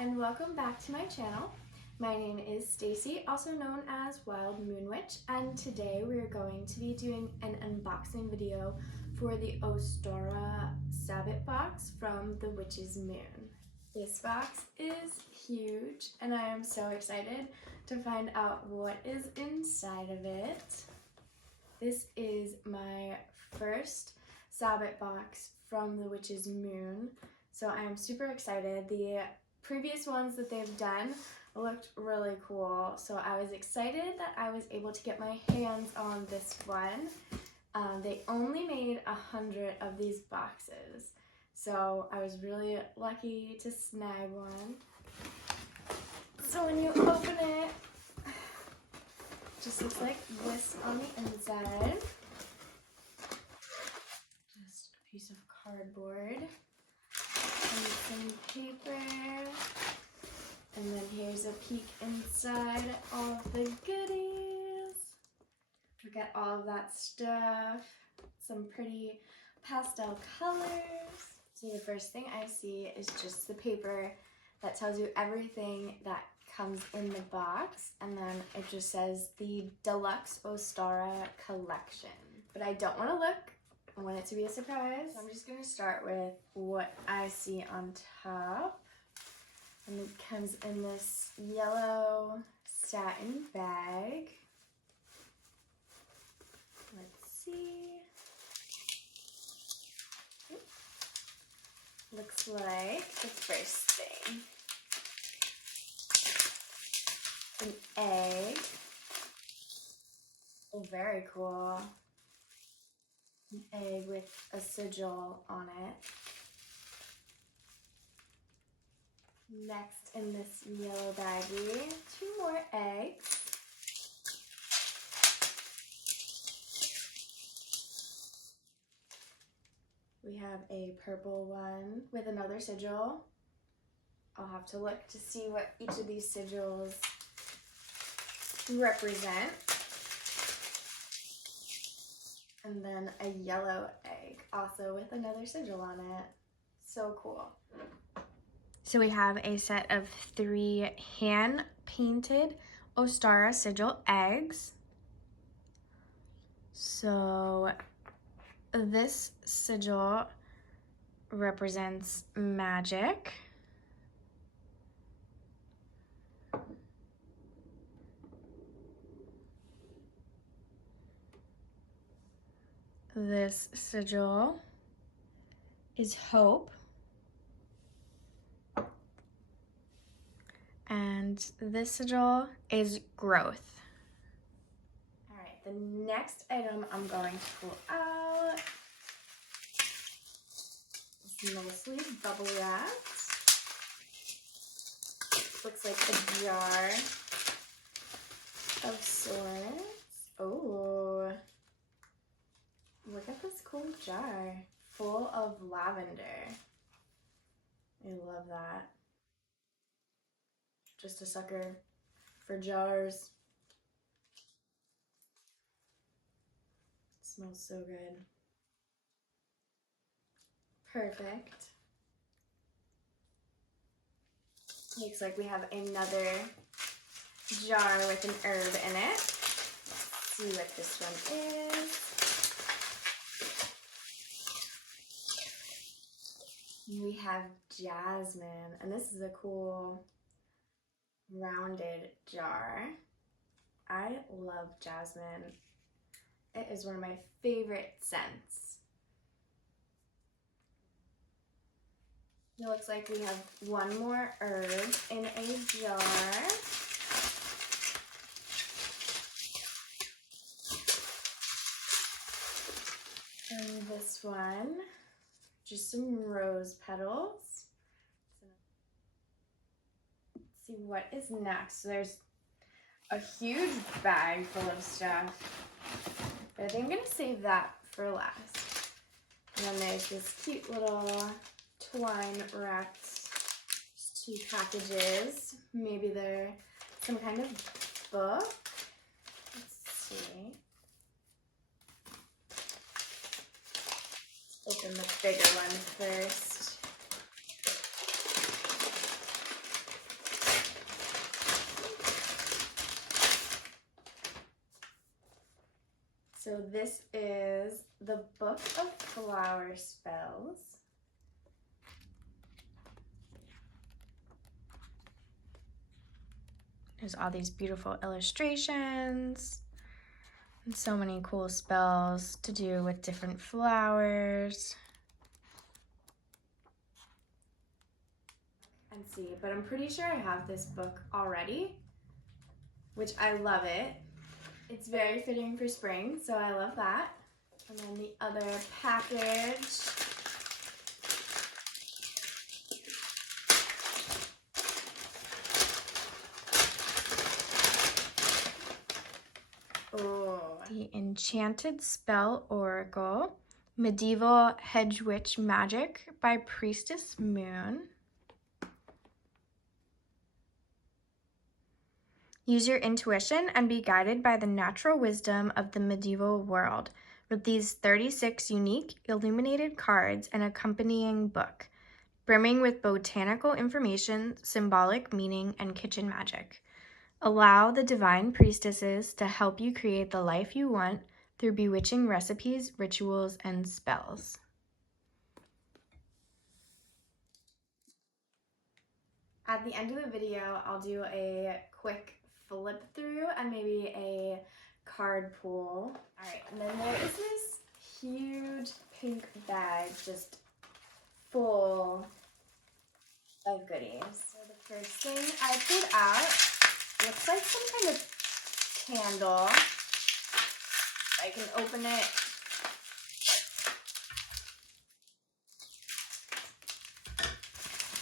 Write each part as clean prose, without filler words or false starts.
and welcome back to my channel. My name is Stacy, also known as Wild.Moonwitch, and today we're going to be doing an unboxing video for the Ostara Sabbat box from the Witch's Moon. This box is huge and I am so excited to find out what is inside of it. This is my first Sabbat box from the Witch's Moon, so I am super excited. The previous ones that they've done looked really cool, so I was excited that I was able to get my hands on this one. They only made 100 of these boxes, so I was really lucky to snag one. So when you open it, it just looks like this on the inside. Just a piece of cardboard and some paper. And then here's a peek inside all of the goodies. Look at all of that stuff. Some pretty pastel colors. So the first thing I see is just the paper that tells you everything that comes in the box. And then it just says the Deluxe Ostara collection. But I don't want to look. I want it to be a surprise. So I'm just going to start with what I see on top. And it comes in this yellow satin bag. Let's see. Looks like the first thing. An egg. Oh, very cool. An egg with a sigil on it. Next in this yellow baggie, 2 more eggs. We have a purple one with another sigil. I'll have to look to see what each of these sigils represent. And then a yellow egg, also with another sigil on it. So cool. So we have a set of 3 hand-painted Ostara sigil eggs. So this sigil represents magic. This sigil is hope. And this sigil is growth. All right, the next item I'm going to pull out is mostly bubble wrapped. Looks like a jar of sorts. Oh, look at this cool jar full of lavender. I love that. Just a sucker for jars. It smells so good. Perfect. Looks like we have another jar with an herb in it. Let's see what this one is. We have jasmine, and this is a cool rounded jar. I love jasmine. It is one of my favorite scents. It looks like we have 1 more herb in a jar. And this one, just some rose petals. See what is next. So there's a huge bag full of stuff, but I think I'm gonna save that for last. And then there's this cute little twine wrapped 2 packages. Maybe they're some kind of book. Let's see. Open the bigger one first. So this is the Book of Flower Spells. There's all these beautiful illustrations and so many cool spells to do with different flowers. And see, but I'm pretty sure I have this book already, which I love it. It's very fitting for spring, so I love that. And then the other package. Oh, the Enchanted Spell Oracle, Medieval Hedge Witch Magic by Priestess Moon. Use your intuition and be guided by the natural wisdom of the medieval world with these 36 unique illuminated cards and accompanying book, brimming with botanical information, symbolic meaning, and kitchen magic. Allow the divine priestesses to help you create the life you want through bewitching recipes, rituals, and spells. At the end of the video, I'll do a quick flip through and maybe a card pull. All right, and then there is this huge pink bag just full of goodies. So the first thing I pulled out looks like some kind of candle. I can open it.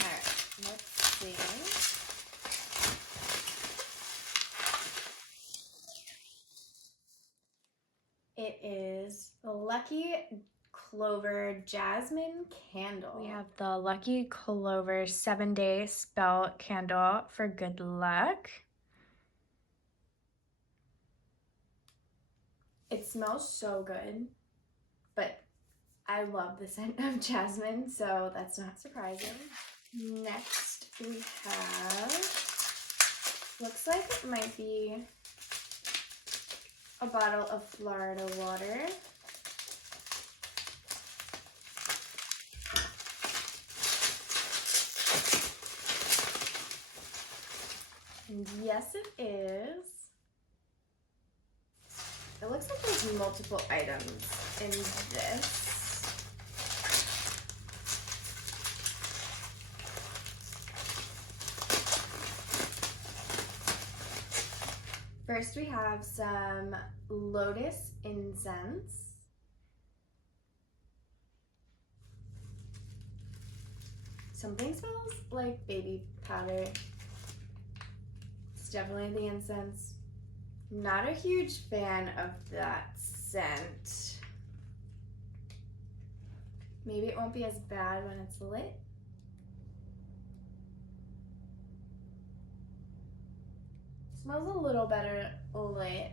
All right, let's see. It is the Lucky Clover Jasmine Candle. We have the Lucky Clover 7-day spell candle for good luck. It smells so good, but I love the scent of jasmine, so that's not surprising. Next we have, looks like it might be a bottle of Florida water. And yes, it is. It looks like there's multiple items in this. First, we have some lotus incense. Something smells like baby powder. It's definitely the incense. Not a huge fan of that scent. Maybe it won't be as bad when it's lit. Smells a little better lit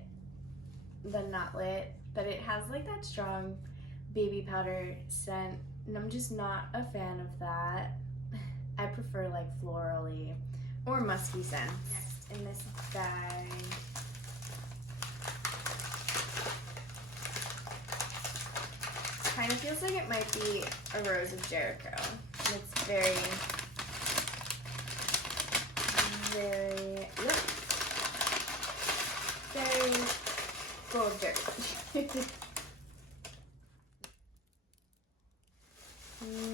than not lit, but it has like that strong baby powder scent, and I'm just not a fan of that. I prefer like florally or musky scents. Next in this bag, kind of feels like it might be a Rose of Jericho. And it's very, yep. Very full of Jericho.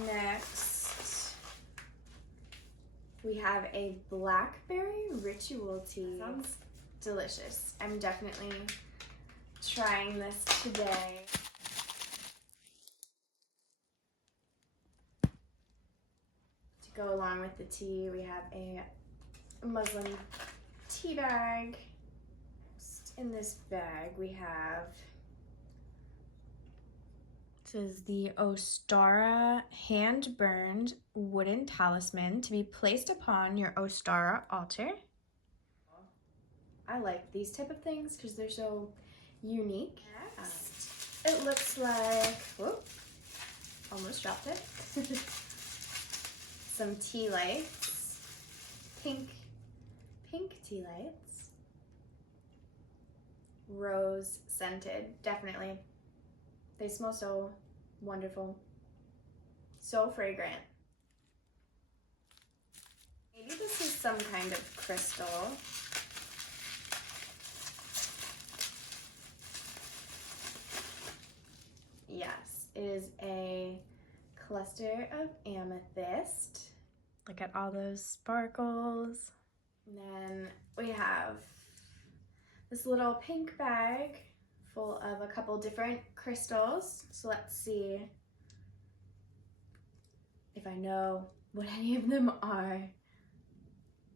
Next, we have a blackberry ritual tea. Sounds delicious. I'm definitely trying this today. To go along with the tea, we have a muslin tea bag. In this bag, we have, this is the Ostara hand-burned wooden talisman to be placed upon your Ostara altar. I like these type of things because they're so unique. Next, it looks like, whoop, almost dropped it. Some tea lights, pink tea lights. Rose scented, definitely. They smell so wonderful. So fragrant. Maybe this is some kind of crystal. Yes, it is a cluster of amethyst. Look at all those sparkles. And then we have this little pink bag full of a couple different crystals. So let's see if I know what any of them are.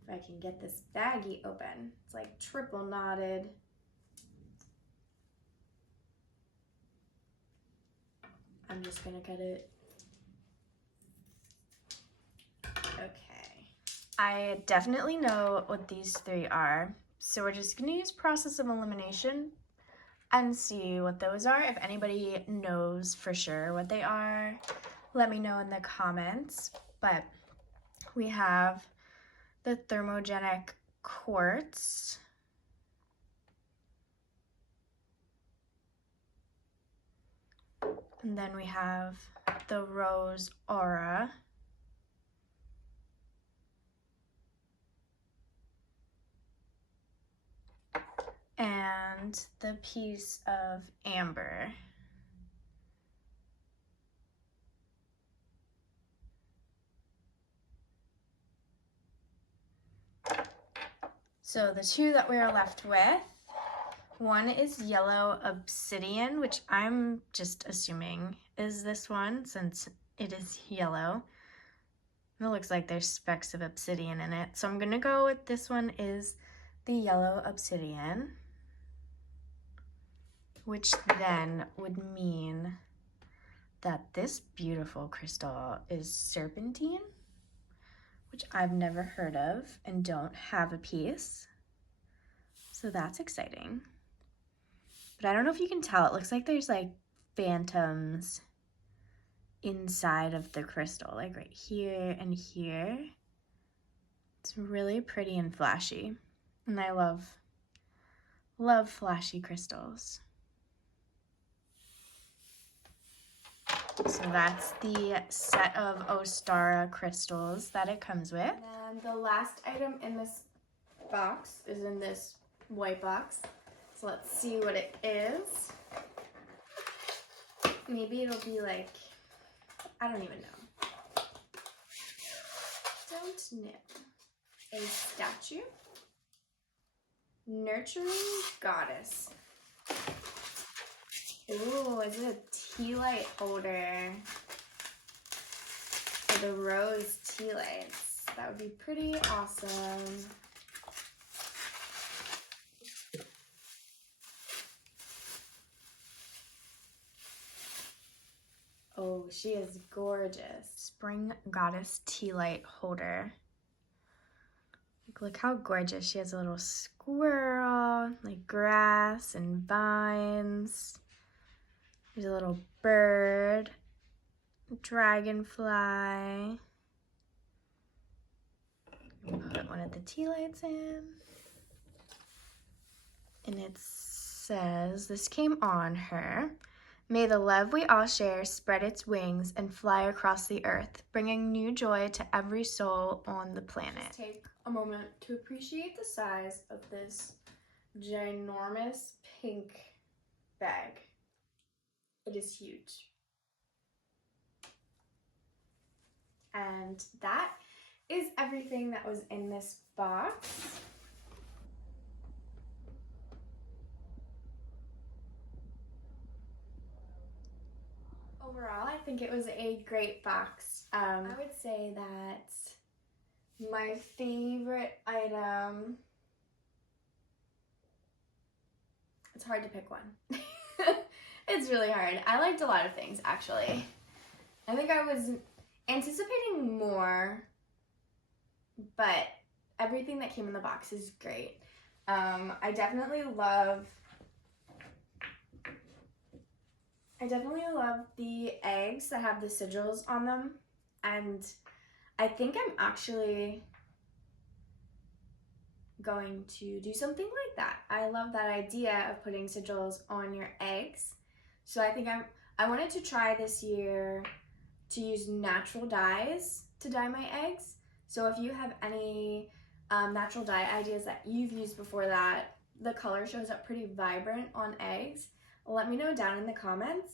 If I can get this baggie open. It's like triple knotted. I'm just gonna cut it. Okay. I definitely know what these three are. So we're just gonna use process of elimination and see what those are. If anybody knows for sure what they are, let me know in the comments. But we have the thermogenic quartz. And then we have the rose aura. And the piece of amber. So the two that we are left with, one is yellow obsidian, which I'm just assuming is this one since it is yellow. It looks like there's specks of obsidian in it. So I'm gonna go with this one is the yellow obsidian, which then would mean that this beautiful crystal is serpentine, which I've never heard of and don't have a piece. So that's exciting. But I don't know if you can tell, it looks like there's like phantoms inside of the crystal, like right here and here. It's really pretty and flashy. And I love flashy crystals. So that's the set of Ostara crystals that it comes with. And then the last item in this box is in this white box. So let's see what it is. Maybe it'll be like, I don't even know. Don't know. A statue. Nurturing goddess. Ooh, is it a tea light holder? For the rose tea lights. That would be pretty awesome. Oh, she is gorgeous. Spring goddess tea light holder. Like, look how gorgeous. She has a little squirrel, like grass and vines. There's a little bird, dragonfly. Put one of the tea lights in. And it says, this came on her. May the love we all share spread its wings and fly across the earth, bringing new joy to every soul on the planet. Just take a moment to appreciate the size of this ginormous pink bag. It is huge. And that is everything that was in this box. Overall, I think it was a great box. I would say that my favorite item, it's hard to pick one. It's really hard. I liked a lot of things, actually. I think I was anticipating more, but everything that came in the box is great. I definitely love the eggs that have the sigils on them, and I think I'm actually going to do something like that. I love that idea of putting sigils on your eggs. So I think I wanted to try this year to use natural dyes to dye my eggs. So if you have any natural dye ideas that you've used before that the color shows up pretty vibrant on eggs, let me know down in the comments.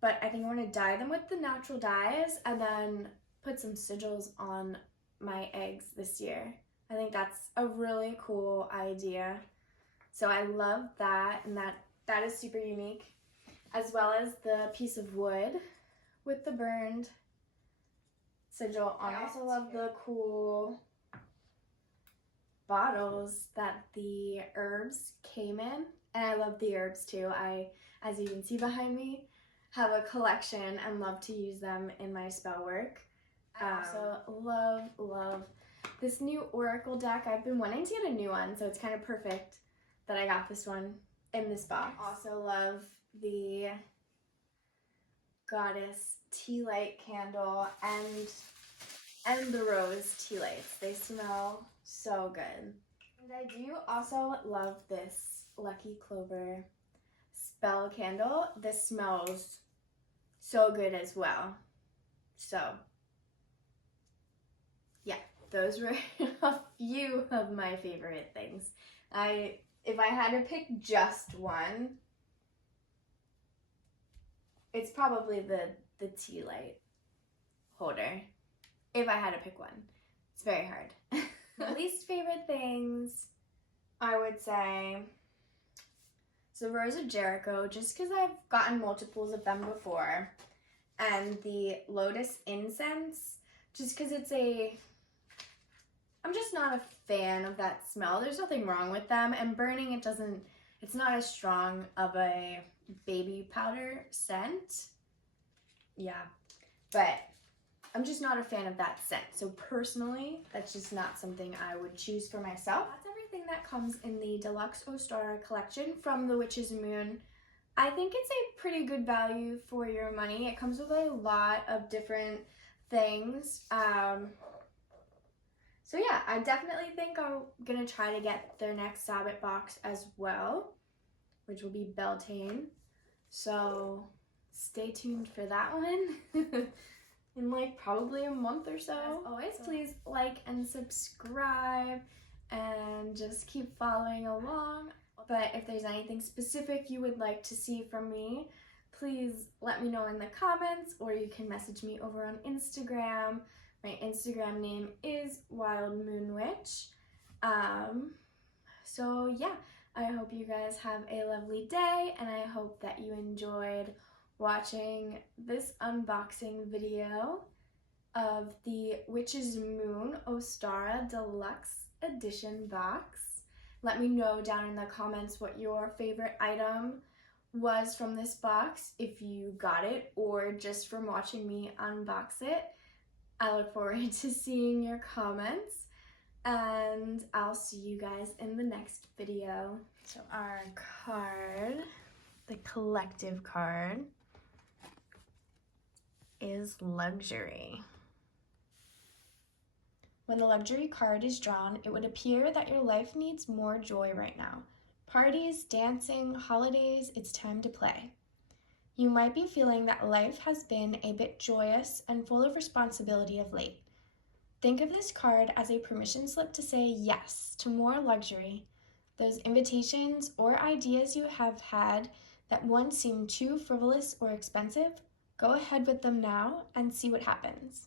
But I think I want to dye them with the natural dyes and then put some sigils on my eggs this year. I think that's a really cool idea. So I love that, and that is super unique. As well as the piece of wood with the burned sigil on. I also love the cool bottles that the herbs came in, and I love the herbs too. I, as you can see behind me, have a collection and love to use them in my spell work. I also love this new oracle deck. I've been wanting to get a new one, so it's kind of perfect that I got this one in this box. Also love the goddess tea light candle and the rose tea lights. They smell so good. And I do also love this Lucky Clover spell candle. This smells so good as well. So yeah, those were a few of my favorite things. If I had to pick just one, it's probably the tea light holder. If I had to pick one. It's very hard. My least favorite things, I would say, so Rose of Jericho, just because I've gotten multiples of them before, and the Lotus Incense, just because I'm just not a fan of that smell. There's nothing wrong with them, and burning, it's not as strong of a baby powder scent. Yeah, but I'm just not a fan of that scent. So personally, that's just not something I would choose for myself. That's everything that comes in the Deluxe Ostara collection from the Witch's Moon. I think it's a pretty good value for your money. It comes with a lot of different things. So yeah, I definitely think I'm gonna try to get their next Sabbat box as well, which will be Beltane. So stay tuned for that one in like probably a month or so. As always, please like and subscribe and just keep following along. But if there's anything specific you would like to see from me, please let me know in the comments, or you can message me over on Instagram. My Instagram name is Wild.Moonwitch. So yeah, I hope you guys have a lovely day, and I hope that you enjoyed watching this unboxing video of the Witch's Moon Ostara Deluxe Edition box. Let me know down in the comments what your favorite item was from this box, if you got it or just from watching me unbox it. I look forward to seeing your comments, and I'll see you guys in the next video. So our card, the collective card, is Luxury. When the Luxury card is drawn, it would appear that your life needs more joy right now. Parties, dancing, holidays, it's time to play. You might be feeling that life has been a bit joyous and full of responsibility of late. Think of this card as a permission slip to say yes to more luxury. Those invitations or ideas you have had that once seemed too frivolous or expensive, go ahead with them now and see what happens.